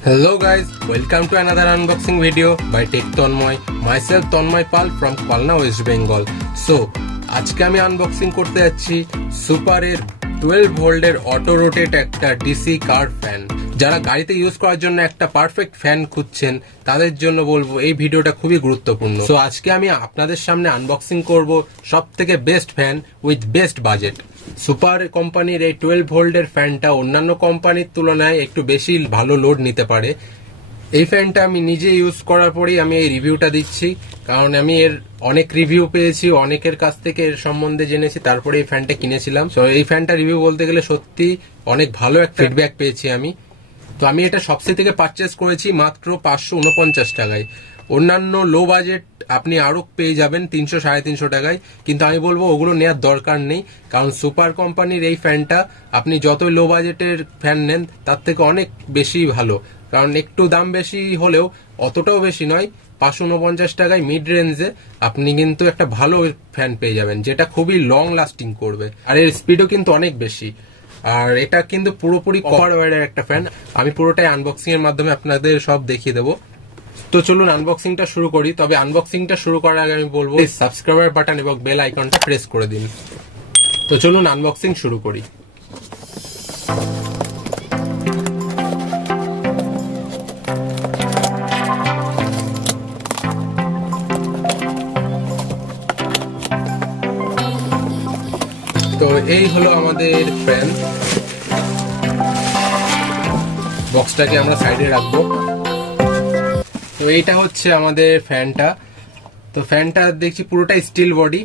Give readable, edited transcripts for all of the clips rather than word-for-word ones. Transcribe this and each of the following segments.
Hello guys, welcome to another unboxing video by Tech Tanmoy. Myself Tanmoy Pal from Palna, West Bengal. So, আজকে আমি unboxing করতে যাচ্ছি সুপারের 12 ভোল্টের auto rotate একটা ডিসি কার fan. যারা গাড়িতে ইউজ করার জন্য একটা পারফেক্ট ফ্যান খুঁজছেন তাদের জন্য বলবো এই ভিডিওটা খুবই গুরুত্বপূর্ণ। সো আজকে আমি আপনাদের সামনে আনবক্সিং করব সবথেকে best fan with best budget. Super কোম্পানির এই 12 ভোল্টের ফ্যানটা অন্যান্য কোম্পানির তুলনায় একটু বেশি ভালো লোড নিতে পারে। এই ফ্যানটা আমি নিজে ইউজ করার পরেই আমি এই রিভিউটা দিচ্ছি, কারণ আমি এর অনেক রিভিউ পেয়েছি, অনেকের কাছ থেকে এর সম্বন্ধে জেনেছি, তারপরে এই ফ্যানটা কিনেছিলাম। তো এই ফ্যানটা রিভিউ বলতে গেলে সত্যি অনেক ভালো একটা ফিডব্যাক পেয়েছি আমি। তো আমি এটা সবসে থেকে পারচেস করেছি মাত্র 549 টাকায়। অন্যান্য লো বাজেট আপনি আরো পেয়ে যাবেন 300-350 টাকায়, কিন্তু আমি বলবো ওগুলো নেওয়ার দরকার নেই, কারণ সুপার কোম্পানির এই ফ্যানটা আপনি যতই লো বাজেটের ফ্যান নেন তার থেকে অনেক বেশি ভালো। কারণ একটু দাম বেশি হলেও অতটাও বেশি নয়, 549 টাকায় মিড রেঞ্জে আপনি কিন্তু একটা ভালো ফ্যান পেয়ে যাবেন, যেটা খুবই লং লাস্টিং করবে, আর এর স্পিডও কিন্তু অনেক বেশি। আর এটা কিন্তু পুরোপুরি কপার ওয়্যারের একটা ফ্যান। আমি পুরোটাই আনবক্সিং এর মাধ্যমে আপনাদের সব দেখিয়ে দেবো। তো চলুন আনবক্সিংটা শুরু করি। তবে আনবক্সিংটা শুরু করার আগে আমি বলবো সাবস্ক্রাইবার বাটন এবং বেল আইকনটা প্রেস করে দিন। তো চলুন আনবক্সিং শুরু করি। তো এই হলো আমাদের ফ্যান। বক্সটাকে আমরা সাইডে রাখবো। তো এইটা হচ্ছে আমাদের ফ্যানটা। তো ফ্যানটা দেখছি পুরোটাই স্টিল বডি,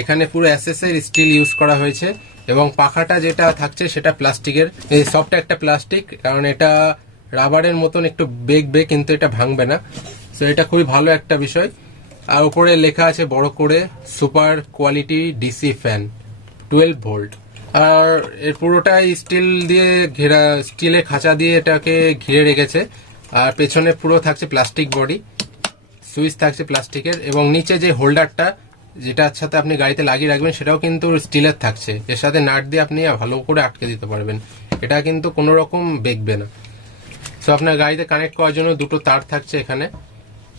এখানে পুরো এসএসের স্টিল ইউজ করা হয়েছে, এবং পাখাটা যেটা থাকছে সেটা প্লাস্টিকের, এই সফট একটা প্লাস্টিক, কারণ এটা রাবারের মতন একটু বেঁকবে কিন্তু এটা ভাঙবে না। তো এটা খুবই ভালো একটা বিষয়। আর উপরে লেখা আছে বড় করে super quality DC fan 12 volt. আর এর পুরোটাই স্টিল দিয়ে ঘেরা, স্টিলের খাঁচা দিয়ে এটাকে ঘিরে রেখেছে। আর পেছনে পুরো থাকছে প্লাস্টিক বডি, সুইচ থাকছে প্লাস্টিকের, এবং নিচে যে হোল্ডারটা যেটার সাথে আপনি গাড়িতে লাগিয়ে রাখবেন সেটাও কিন্তু স্টিলের থাকছে। এর সাথে নাট দিয়ে আপনি ভালো করে আটকে দিতে পারবেন, এটা কিন্তু কোনো রকম বেঁকবে না। সো আপনার গাড়িতে কানেক্ট করার জন্য দুটো তার থাকছে এখানে।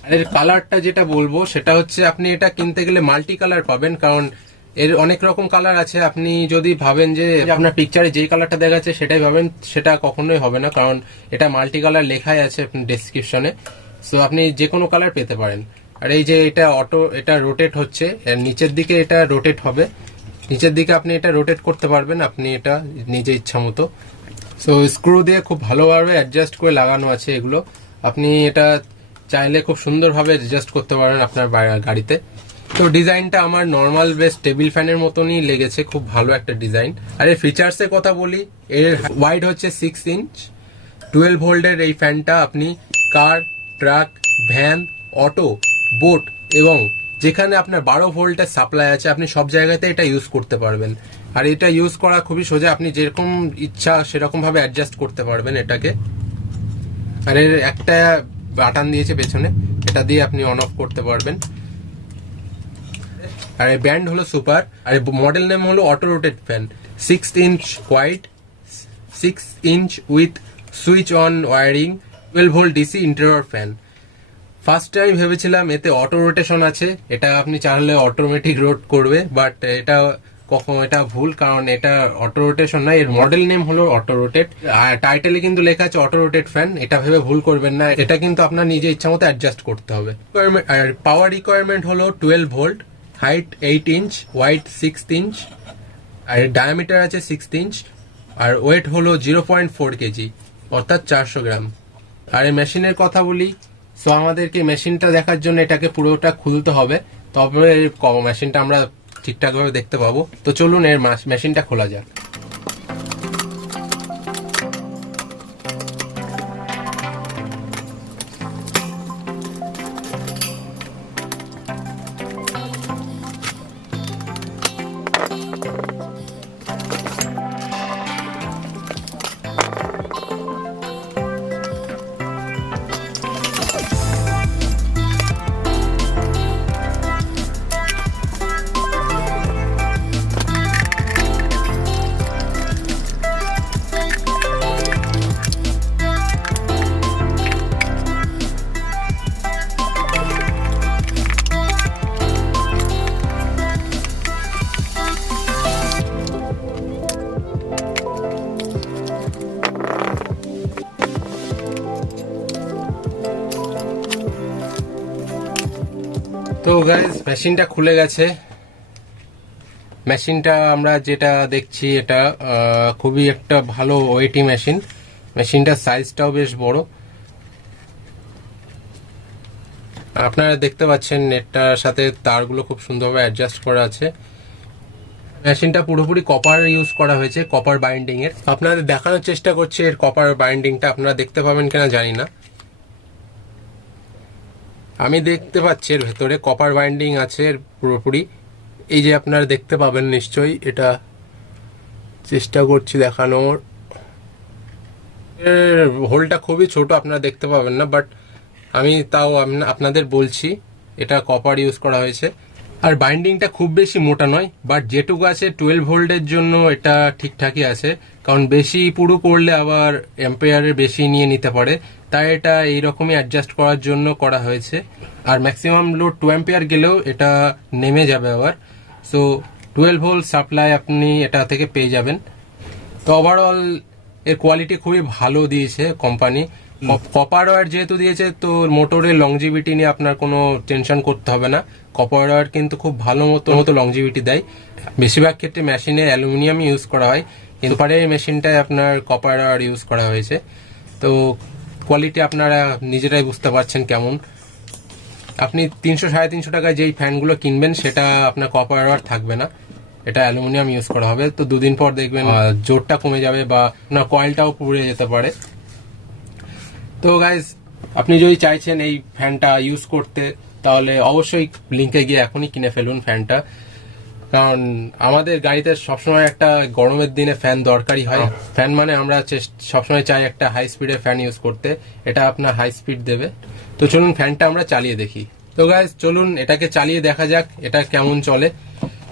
আর এর কালারটা যেটা বলবো সেটা হচ্ছে আপনি এটা কিনতে গেলে মাল্টি কালার পাবেন, কারণ এর অনেক রকম কালার আছে। আপনি যদি ভাবেন যে আপনার পিকচারে যেই কালারটা দেখাচ্ছে সেটাই ভাবেন, সেটা কখনোই হবে না, কারণ এটা মাল্টি কালার লেখাই আছে ডেসক্রিপশনে। সো আপনি যে কোনো কালার পেতে পারেন। আর এই যে এটা অটো, এটা রোটেট হচ্ছে, এর নিচের দিকে এটা রোটেট হবে, নিচের দিকে আপনি এটা রোটেট করতে পারবেন আপনি এটা নিজে ইচ্ছা মতো। সো স্ক্রু দিয়ে খুব ভালোভাবে অ্যাডজাস্ট করে লাগানো আছে এগুলো, আপনি এটা চাইলে খুব সুন্দরভাবে অ্যাডজাস্ট করতে পারেন আপনার গাড়িতে। তো ডিজাইনটা আমার নর্মাল বেস টেবিল ফ্যানের মতনই লেগেছে, খুব ভালো একটা ডিজাইন। আর এর ফিচার্স এর কথা বলি, এর ওয়াইড হচ্ছে 6 ইঞ্চ। 12 ভোল্টের এই ফ্যানটা আপনি কার, ট্রাক, ভ্যান, অটো, বোট এবং যেখানে আপনার 12 ভোল্টের সাপ্লাই আছে আপনি সব জায়গাতে এটা ইউজ করতে পারবেন। আর এটা ইউজ করা খুবই সোজা, আপনি যেরকম ইচ্ছা সেরকম ভাবে অ্যাডজাস্ট করতে পারবেন এটাকে। আর এর একটা বাটন দিয়েছে পেছনে, এটা দিয়ে আপনি অন অফ করতে পারবেন। আর এই ব্র্যান্ড হলো সুপার, আর মডেল নেম হলো auto rotate fan. 6 inch wide, 6 inch with switch on wiring, 12 volt DC interior fan. First time ভেবেছিলাম এতে অটো রোটেশন আছে, এটা আপনি চাইলে অটোমেটিক রোট করবে, বাট এটা কখনো এটা ভুল, কারণ এটা অটো রোটেশন নয়, এর মডেল নেম হলো অটো রোটেট। আর টাইটেলে কিন্তু লেখা আছে অটো রোটেট ফ্যান, এটা ভেবে ভুল করবেন না, এটা কিন্তু আপনার নিজে ইচ্ছা মতো অ্যাডজাস্ট করতে হবে। আর পাওয়ার রিকোয়ারমেন্ট হলো 12 volt, height 8 inch, wide 6 inch, আর ডায়ামিটার আছে 6 ইঞ্চ, আর ওয়েট হলো 0.4 কেজি অর্থাৎ 400 গ্রাম। আর এই মেশিনের কথা বলি, সো আমাদেরকে মেশিনটা দেখার জন্য এটাকে পুরোটা খুলতে হবে, তবে মেশিনটা আমরা ঠিকঠাকভাবে দেখতে পাবো। তো চলুন এর মেশিনটা খোলা যাক। তো গাইজ মেশিনটা খুলে গেছে। মেশিনটা আমরা যেটা দেখছি এটা খুবই একটা ভালো ওয়েটি মেশিন। মেশিনটার সাইজটাও বেশ বড়। আপনারা দেখতে পাচ্ছেন এটার সাথে তারগুলো খুব সুন্দরভাবে অ্যাডজাস্ট করা আছে। মেশিনটা পুরোপুরি কপার ইউজ করা হয়েছে, কপার বাইন্ডিং এর। আপনাদের দেখানোর চেষ্টা করছি এর কপার বাইন্ডিংটা, আপনারা দেখতে পাবেন কিনা জানি না। আমি দেখতে পাচ্ছি এর ভেতরে কপার বাইন্ডিং আছে পুরোপুরি। এই যে আপনারা দেখতে পাবেন নিশ্চয়ই, এটা চেষ্টা করছি দেখানোর। এর হোলটা খুবই ছোট, আপনারা দেখতে পাবেন না, বাট আমি তাও আপনাদের বলছি এটা কপার ইউজ করা হয়েছে। আর বাইন্ডিংটা খুব বেশি মোটা নয়, বাট যেটুকু আছে 12 ভোল্টের জন্য এটা ঠিকঠাকই আছে। কারণ বেশি পুরো করলে আবার এম্পিয়ারের বেশি নিয়ে নিতে পারে, তাই এটা এইরকমই অ্যাডজাস্ট করার জন্য করা হয়েছে। আর ম্যাক্সিমাম লোড 2 অ্যাম্পিয়ার গেলেও এটা নেমে যাবে আবার। সো 12 ভোল্ট সাপ্লাই আপনি এটা থেকে পেয়ে যাবেন। তো ওভারঅল এর কোয়ালিটি খুবই ভালো দিয়েছে কোম্পানি। কপার ওয়্যার যেহেতু দিয়েছে, তো মোটরের লংজিভিটি নিয়ে আপনার কোনো টেনশন করতে হবে না। কপার ওয়্যার কিন্তু খুব ভালো মতো লংজিভিটি দেয়। বেশিরভাগ ক্ষেত্রে মেশিনে অ্যালুমিনিয়াম ইউজ করা হয়, কিন্তু পরে এই মেশিনটায় আপনার কপার ওয়্যার ইউজ করা হয়েছে। তো কোয়ালিটি আপনারা নিজেরাই বুঝতে পারছেন কেমন। আপনি 300-350 টাকায় যেই ফ্যানগুলো কিনবেন সেটা আপনার কপার ওয়্যার থাকবে না, এটা অ্যালুমিনিয়াম ইউজ করা হবে। তো দুদিন পর দেখবেন জোরটা কমে যাবে বা আপনার কয়েলটাও পুড়ে যেতে পারে। তো গাইজ, আপনি যদি চাইছেন এই ফ্যানটা ইউজ করতে, তাহলে অবশ্যই লিঙ্কে গিয়ে এখনই কিনে ফেলুন ফ্যানটা। কারণ আমাদের গাড়িতে সবসময় একটা গরমের দিনে ফ্যান দরকারই হয়। ফ্যান মানে আমরা সবসময় চাই একটা হাই স্পিডের ফ্যান ইউজ করতে, এটা আপনার হাই স্পিড দেবে। তো চলুন ফ্যানটা আমরা চালিয়ে দেখি। তো গাইজ চলুন এটাকে চালিয়ে দেখা যাক এটা কেমন চলে।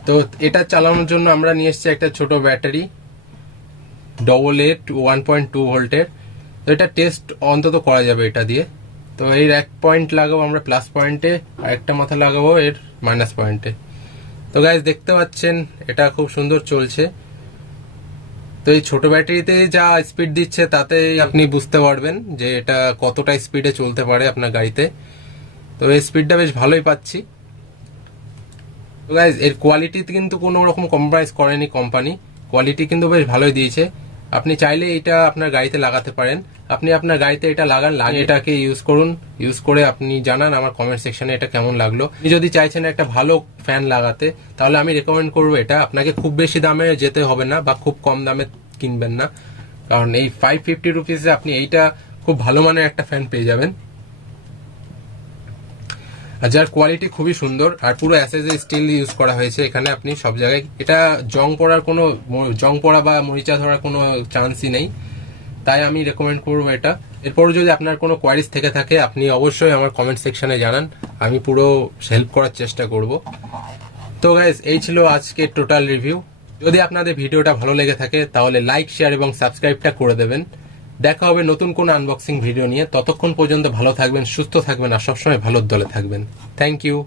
তো এটা চালানোর জন্য আমরা নিয়ে এসেছি একটা ছোট ব্যাটারি, AA 1.2 ভোল্টের। তো এটা টেস্ট অন্তত করা যাবে এটা দিয়ে। তো এর এক পয়েন্ট লাগাবো আমরা প্লাস পয়েন্টে, আর একটা মাথা লাগাবো এর মাইনাস পয়েন্টে। তো গাইজ দেখতে পাচ্ছেন এটা খুব সুন্দর চলছে। তো এই ছোট ব্যাটারিতে যা স্পিড দিচ্ছে তাতে আপনি বুঝতে পারবেন যে এটা কতটা স্পিডে চলতে পারে আপনার গাড়িতে। তো এই স্পিডটা বেশ ভালোই পাচ্ছি। তো গাইজ এর কোয়ালিটিতে কিন্তু কোনো রকম কম্প্রোমাইজ করেনি কোম্পানি, কোয়ালিটি কিন্তু বেশ ভালোই দিয়েছে। আপনি চাইলে এটা আপনার গাড়িতে লাগাতে পারেন। আপনি আপনার গাড়িতে এটা লাগান, লাগিয়ে এটাকে ইউজ করুন। ইউজ করে আপনি জানান আমার কমেন্ট সেকশনে এটা কেমন লাগলো। আপনি যদি চাইছেন একটা ভালো ফ্যান লাগাতে, তাহলে আমি রেকমেন্ড করবো এটা। আপনাকে খুব বেশি দামে যেতে হবে না বা খুব কম দামে কিনবেন না, কারণ এই 550 রুপিসে আপনি এইটা খুব ভালো মানের একটা ফ্যান পেয়ে যাবেন, আর যার কোয়ালিটি খুবই সুন্দর। আর পুরো অ্যাসেসে স্টিল ইউজ করা হয়েছে এখানে। আপনি সব জায়গায় এটা জং পড়া বা মরিচা ধরার কোনো চান্সই নেই, তাই আমি রেকমেন্ড করবো এটা। এরপরও যদি আপনার কোনো কোয়ারিজ থেকে থাকে, আপনি অবশ্যই আমার কমেন্ট সেকশনে জানান, আমি পুরো হেল্প করার চেষ্টা করব। তো গাইজ এই ছিল আজকে টোটাল রিভিউ। যদি আপনাদের ভিডিওটা ভালো লেগে থাকে তাহলে লাইক, শেয়ার এবং সাবস্ক্রাইবটা করে দেবেন। দেখা হবে নতুন কোন আনবক্সিং ভিডিও নিয়ে। ততক্ষণ পর্যন্ত ভালো থাকবেন, সুস্থ থাকবেন আর সবসময় ভালোর দলে থাকবেন। Thank you.